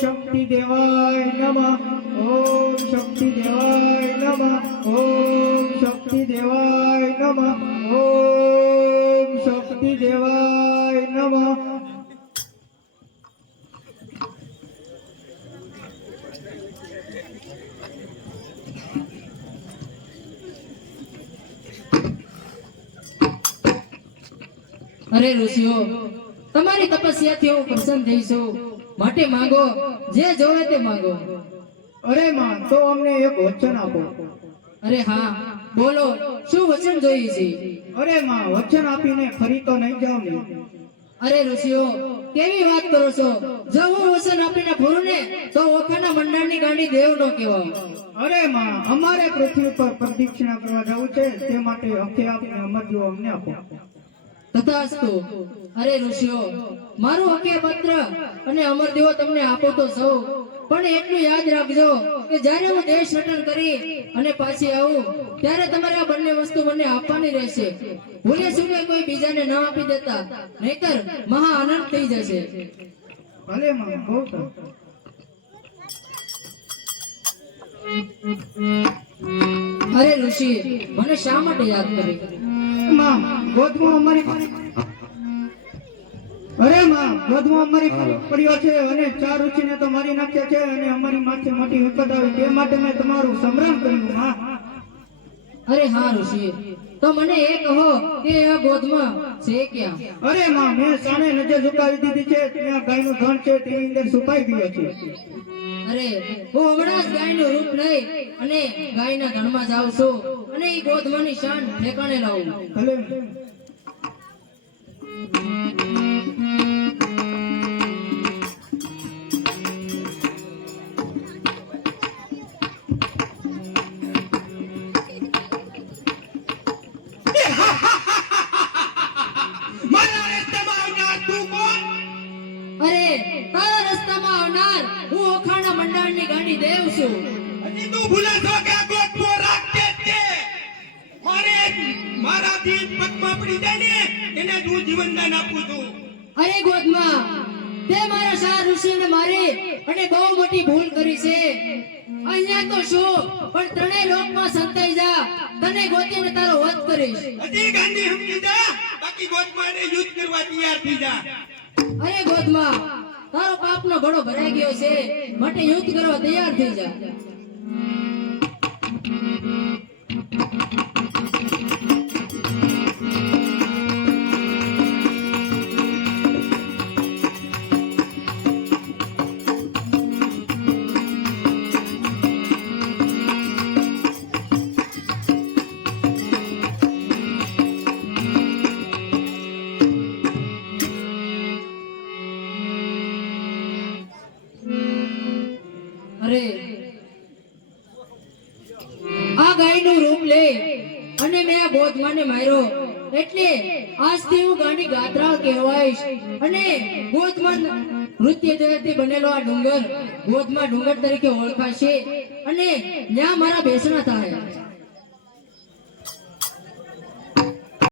શક્તિ દેવાય નમઃ. ઓમ શક્તિ દેવાય નમઃ. ઓમ શક્તિ દેવાય નમઃ. ઓમ શક્તિ દેવાય નમઃ. અરે ઋષિઓ, તમારી તપસ્યાથી હું પ્રસન્ન થઈ છું. માટે માંગો જે જોવે તે માંગો. અરે માં તો અમને એક વચન આપો. અરે હા બોલો શું વચન જોઈએ છે? અરે માં વચન આપીને ફરી તો નહીં જાવ ને. અરે ઋષિઓ કેવી વાત કરો છો? જો હું વચન આપીને ફરું ને તો ઓખાના મંડળની ગાંડી દેવ નો કહેવાય અરે માં અમારે પૃથ્વી પર પ્રદક્ષિણા કરવા જવું છે તે માટે અખે આપને અમર જો અમને આપો. તથાસ્તુ. અરે ઋષિઓ મારો હકે પત્ર અને અમર દેવો તમને આપો તો સૌ. પણ એટલું યાદ રાખજો કે જ્યારે હું દેશ રટન કરી અને પાછી આવું ત્યારે તમારે આ બંને વસ્તુ મને આપવાની રહેશે. ભૂલે સુને કોઈ બીજાને ન આપી દેતા નહીતર મહા આનંદ થઈ જશે. ભલે બહુ અરે ઋષિ મને શા માટે યાદ કરી? માં ગોદમાં અમારી અરે માં ગોદમાં અમારી પડ્યો છે અને ચાર ઉછીને તો મારી નાખ્યા છે અને અમારી માથે મોટી વિપત આવી. તે માટે મેં તમારું સંભ્રમ કર્યું માં. અરે હા ઋષિ તો મને એ કહો કે આ ગોદમાં છે ક્યાં? અરે માં મેં સામે નજર ઝુકાવી દીધી છે. ત્યાં ગાયનું ધન છે તેની અંદર સુકાઈ ગયો છે. અરે હું હમણાં જ ગાયનું રૂપ લઈ અને ગાયના ધણમાં જાઉં છું અને એ ગોધમાની શાન ઠેકાણે લાવું. ભલે. અરે તારા રસ્તામાં આવનાર? હું ઓખાણા મંડળની ગાડી દેવ છું. હજી તું ભૂલે છો કે આ ગોઠવો રાખતે જ મારે મારાથી પગમાં પડી જાય ને એને હું જીવનદાન આપું છું. અરે ગોધમા તે મારા શાહ ઋષિને મારી અને બહુ મોટી ભૂલ કરી છે. અહીંયા તો શું પણ ત્રણેય લોકમાં સંતાઈ જા. તને ગોતીને તારો વધ કરીશ. હજી ગાંધી સમજી જા. બાકી ગોઠમાં યુદ્ધ કરવા તૈયાર થઈ જા. અરે ગોદમાં, તારો પાપનો ઘડો ભરાઈ ગયો છે. માટે યુદ્ધ કરવા તૈયાર થઈ જા. આ ગાયનું રૂપ લે. અને મેં આ ગોધમાને માર્યો. એટલે આજથી હું ગાની ગાત્રા કહેવાઈશ. અને ગોધમાન નૃત્ય જગતથી બનેલો આ ડુંગર બોધમાં ડુંગર તરીકે ઓળખાશે. અને ત્યાં મારા બેસણા થાય.